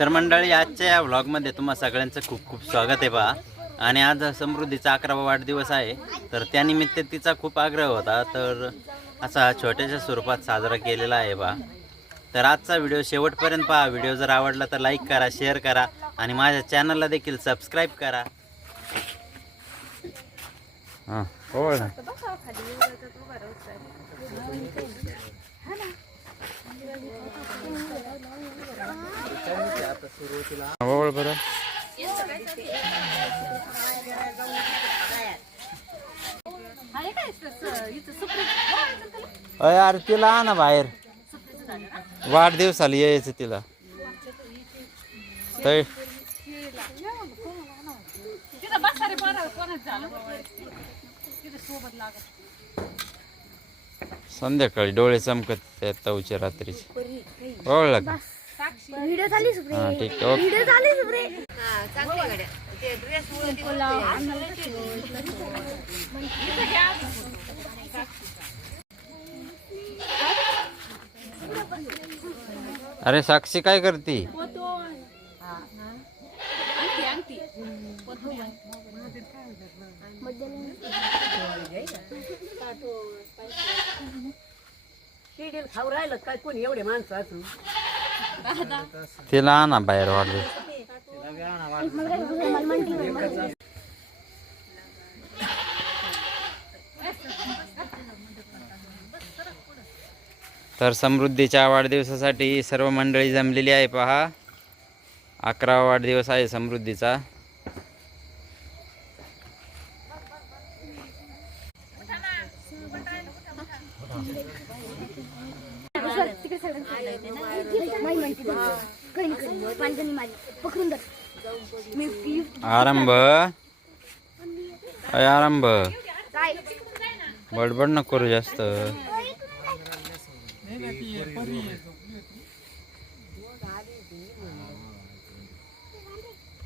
तर मंडळी आजच्या या व्लॉगमध्ये तुम्हा सगळ्यांचं खूप खूप स्वागत आहे बा आणि आज समृद्धीचा अकरावा वाढदिवस आहे. तर त्यानिमित्त तिचा खूप आग्रह होता. तर असा छोट्याशा स्वरूपात साजरा केलेला आहे बा तर आजचा व्हिडिओ शेवटपर्यंत पहा. व्हिडिओ जर आवडला तर लाईक करा शेअर करा आणि माझ्या चॅनलला देखील सबस्क्राईब करा. हां. हो ना ओळ बरं अय अरे तिला आणा बाहेर. वाढदिवसाला यायचं तिला. लागत संध्याकाळी डोळे चमकत त्या तवच्या रात्रीचे. ओळख. व्हिडिओ चालली सुप्रे हा ठीक आहे ओके व्हिडिओ चालली सुप्रे अरे साक्षी काय करती? खाऊ राहिलं काय कोणी एवढे माणसं असून तिला आणा बाहेर वाढली तर समृद्धीच्या वाढदिवसासाठी सर्व मंडळी जमलेली आहे पहा. अकरावा वाढदिवस आहे समृद्धीचा. पकडून धर मी आरंभ. अय आरंभ. काय बडबड नको करू जास्त.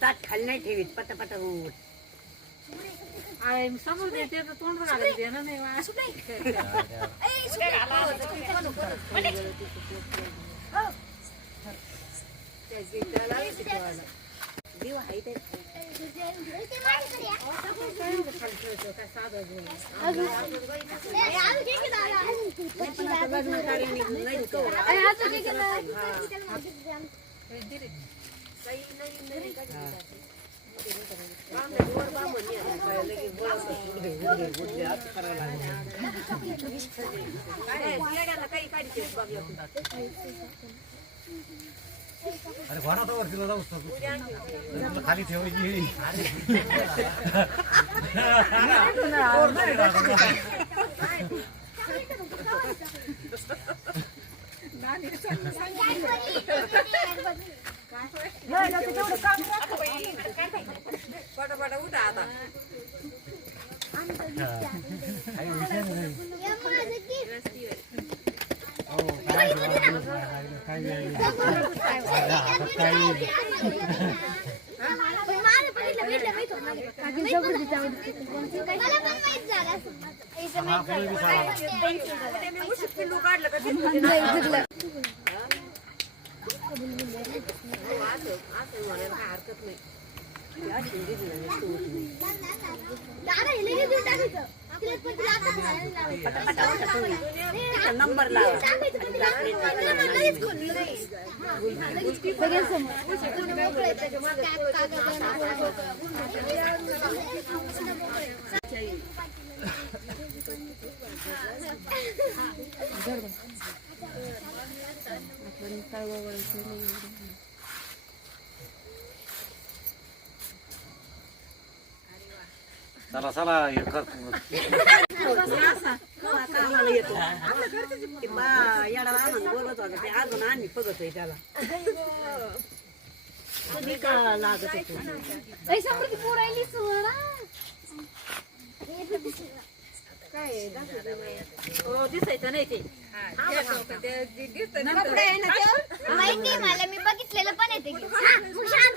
ताट खाली नाही ठेवीत पटापटा उठ. आहे समोर अरे भरा तर वरतीला जाऊस नको. खाली ठेवायची नाही, म्हणायला काय? हरकत नाही नंबर लावा. टाकायचं पण तिला तिला पण लगेच खोललं नाही. हा, लगेच बघेल समोर. पूर्ण मोकळं आहे त्याचं. का- कागदाला चला चला हे कर कामाला येतो ते बा येडा आणून बोलत होता ते अजून आणि बघत आहे त्याला हे का लागत सुवरा. हो दिसायचं नाही ते. माहिती मला मी बघितलेलं पण येते की. हा, मग शांत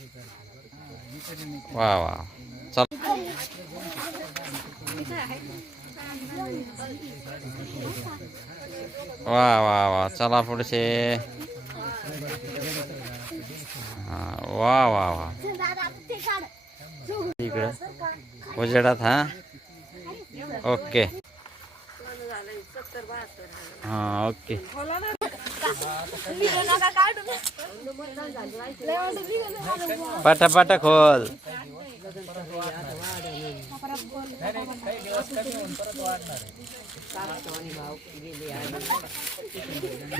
वा वा. चल. वा वा वा. चला पुढचे. वा वा वा. इकडं. उजेडात हा? ओके. हा ओके. पाटा पाटा खोल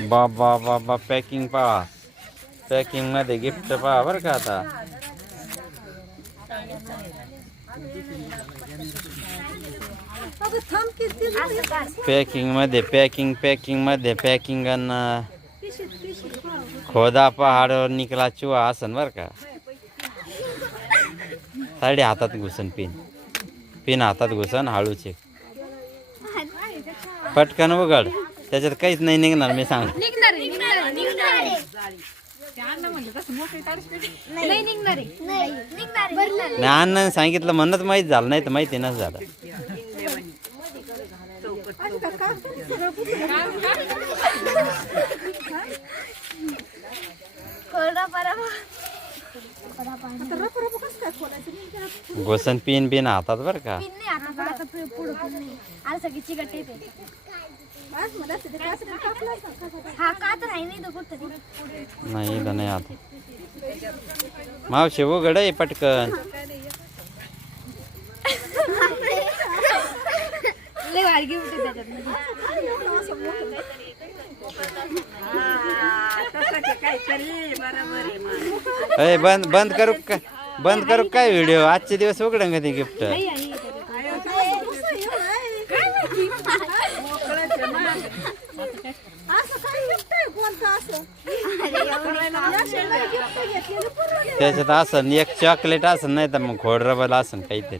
बाबा बाबा पॅकिंग पहा पॅकिंग मध्ये गिफ्ट पहा बरं का आता. पॅकिंगमध्ये पॅकिंग पॅकिंगमध्ये पॅकिंग खोदा पहाडवर निकला चुहा असन बर का. साडी हातात घुसन पिन. पिन हातात घुसन हळूचे पटकन उघड. त्याच्यात काहीच नाही निघणार मी सांग अण्णा. नाही निघणार अण्णाने सांगितलं म्हणत माहीत झालं नाही तर माहिती नस झालं. घुसन पिन पिन हातात बरं का? हा का तर आहे नाही तो कुठं नाही इथं नाही आता। मावशी उघड आहे पटकन। लय त्याच्यात. अय बंद बंद करू का बंद करू काय व्हिडिओ आजचे दिवस उघडं का ते गिफ्ट त्याच्यात असन एक चॉकलेट असन नाही तर मग खोड रबल असन काहीतरी.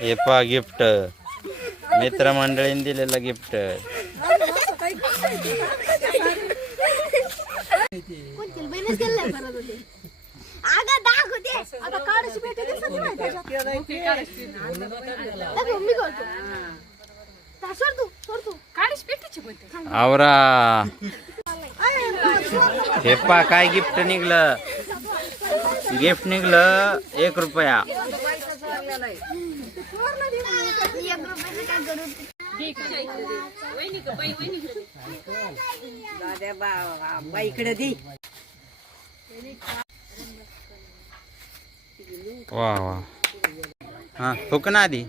हे पा गिफ्ट मित्रमंडळीने दिलेलं गिफ्ट कोणतील बहिणीच केलंय दाखवते आता काढायची भेटत दिसत नाही त्याच्यात. दाखव, मी करतो सोड तू सोड तू पेटीची बोलते आवरा. हे पा काय गिफ्ट निघलं? गिफ्ट निघलं एक रुपया. एक रुपयाचं काय बाईकडे दे वा वा. हा हो फुक ना आधी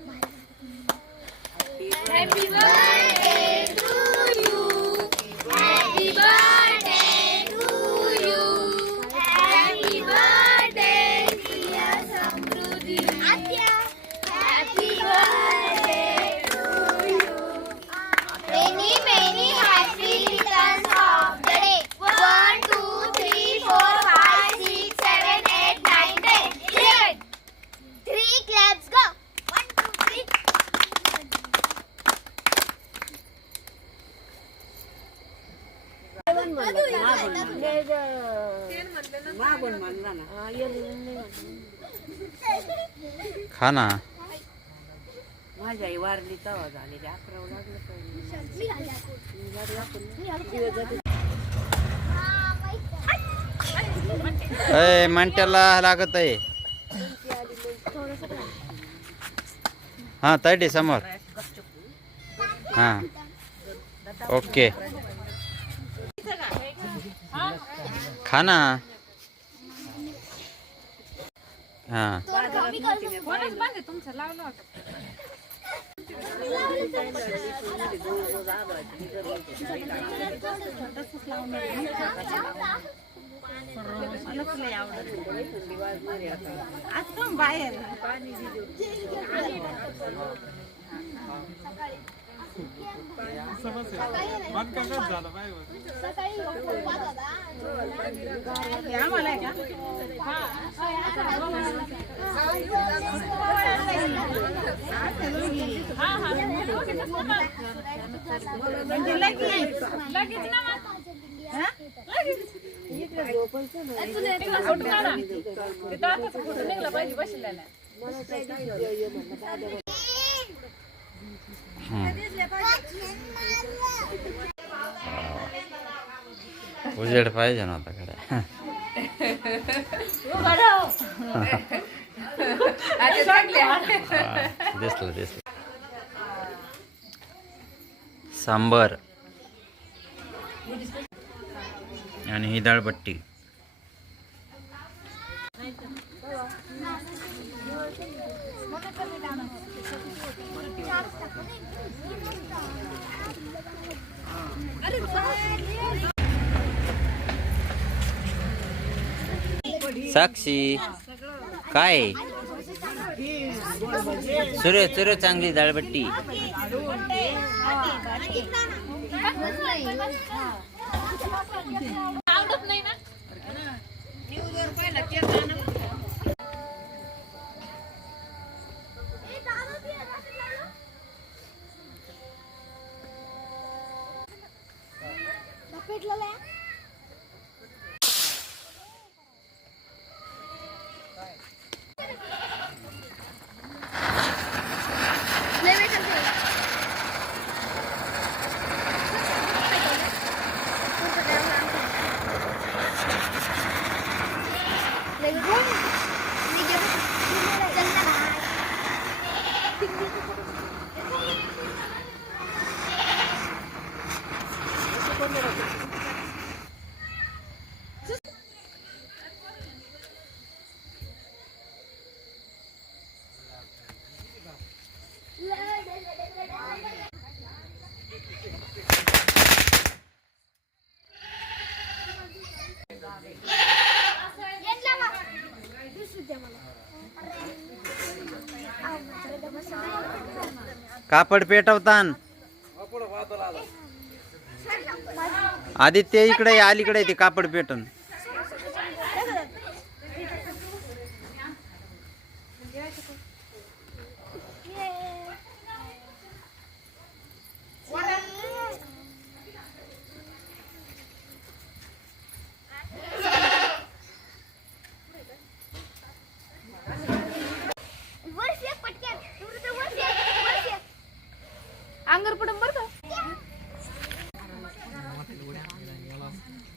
खा ना. माझी आई वारली तवा झाली ते अकरा लागलं पाहिजे मी घालते आपण. मी घालते. अय मंट्याला लागत आहे. हा तडे समोर. हा. ओके. खा ना. हा. कोणाच बांधे तुमचं लावलं होतं सकाळी पाच होता. लगेच ना मग. तिला फोटो काढा. ते दाताचा फोटो निघला पाहिजे बसलेला उजेड पाहिजे ना आता कडे दिसलं दिसलं. सांबर. आणि ही दाळपट्टी साक्षी काय? सुरे सुरे चांगली दाळपट्टी आवडत नाही ना पेटलेलं आहे. कापड पेटवतान. आदित्य इकडे अलीकडे ते कापड पेटन.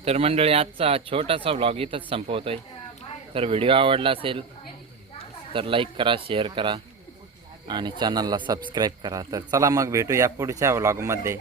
तर मंडळी आजचा छोटासा व्लॉग इथंच आहे तर व्हिडिओ आवडला असेल तर लाईक करा शेअर करा आणि चॅनलला सबस्क्राईब करा. तर चला मग भेटूया पुढच्या व्लॉगमध्ये